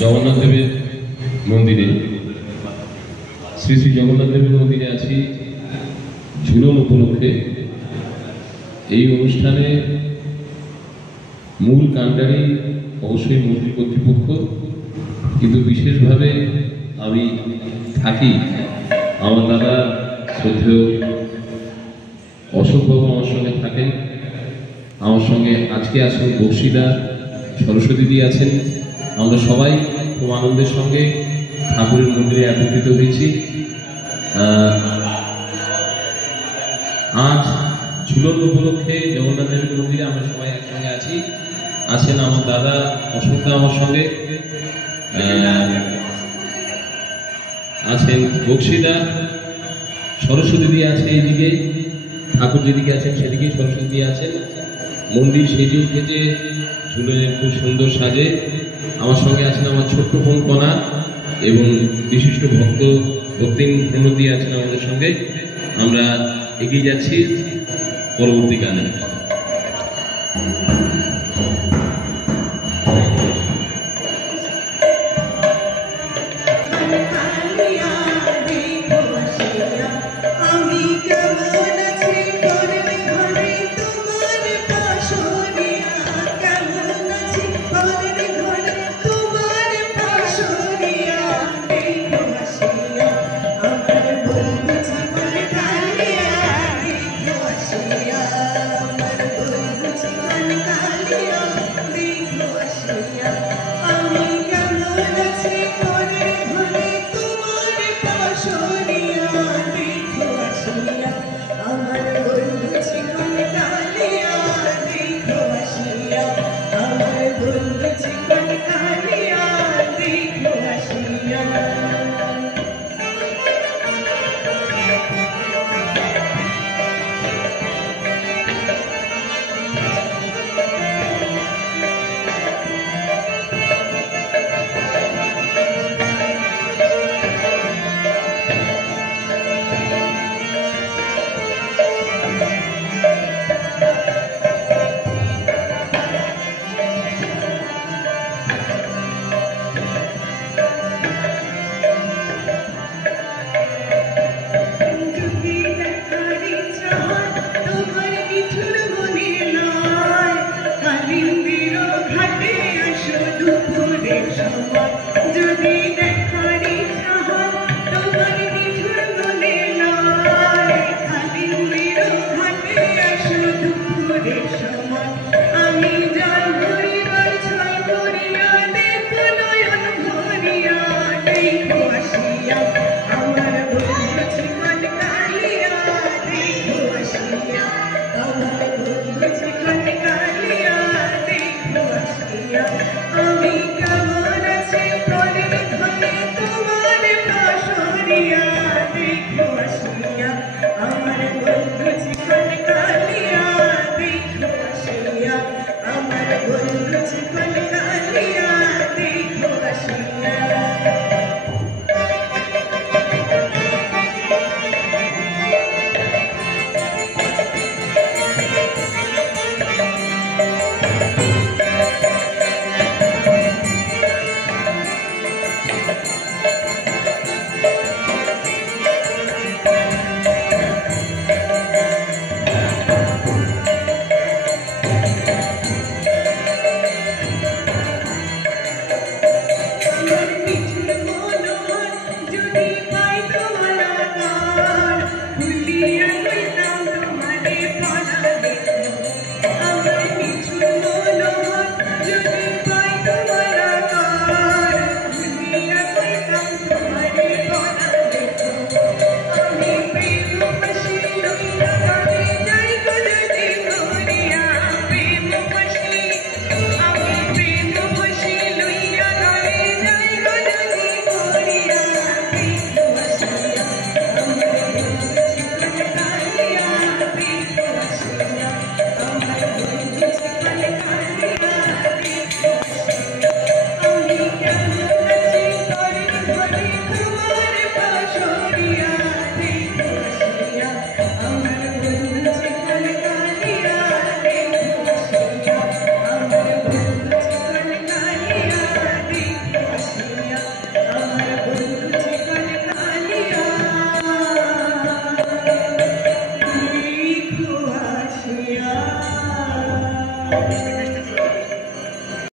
জগন্নাথ দেবের মন্দিরে শ্রী শ্রী জগন্নাথ দেবের মন্দিরে আছি ঝুলন উপলক্ষে। এই অনুষ্ঠানে মূল কাণ্ডারি অবশ্যই মন্দির কর্তৃপক্ষ, কিন্তু বিশেষভাবে আমি থাকি আমার দাদা শ্রদ্ধেয় অশোকবাবু আমার সঙ্গে থাকেন, আমার সঙ্গে আজকে আছেন বক্সিদা, সরস্বতী দি আছেন। আমরা সবাই খুব আনন্দের সঙ্গে ঠাকুরের মন্দিরে একত্রিত হয়েছি। আজ ঝুলন উপলক্ষে জগন্নাথ দেবের মন্দিরে আমরা সবাই একসঙ্গে আছেন আমার দাদা অশোকদা, আমার সঙ্গে আছেন বক্সিদা, সরস্বতী দি আছে এইদিকে, ঠাকুর যেদিকে আছেন সেদিকে সরস্বতী দি আছেন। মন্দির সেজে উঠেছে ঝুলনের খুব সুন্দর সাজে। আমার সঙ্গে আছেন আমার ছোট্ট বোন কণা এবং বিশিষ্ট ভক্তিন প্রণতি আছেন আমাদের সঙ্গে। আমরা এগিয়ে যাচ্ছি পরবর্তীকালে। সরস্বতী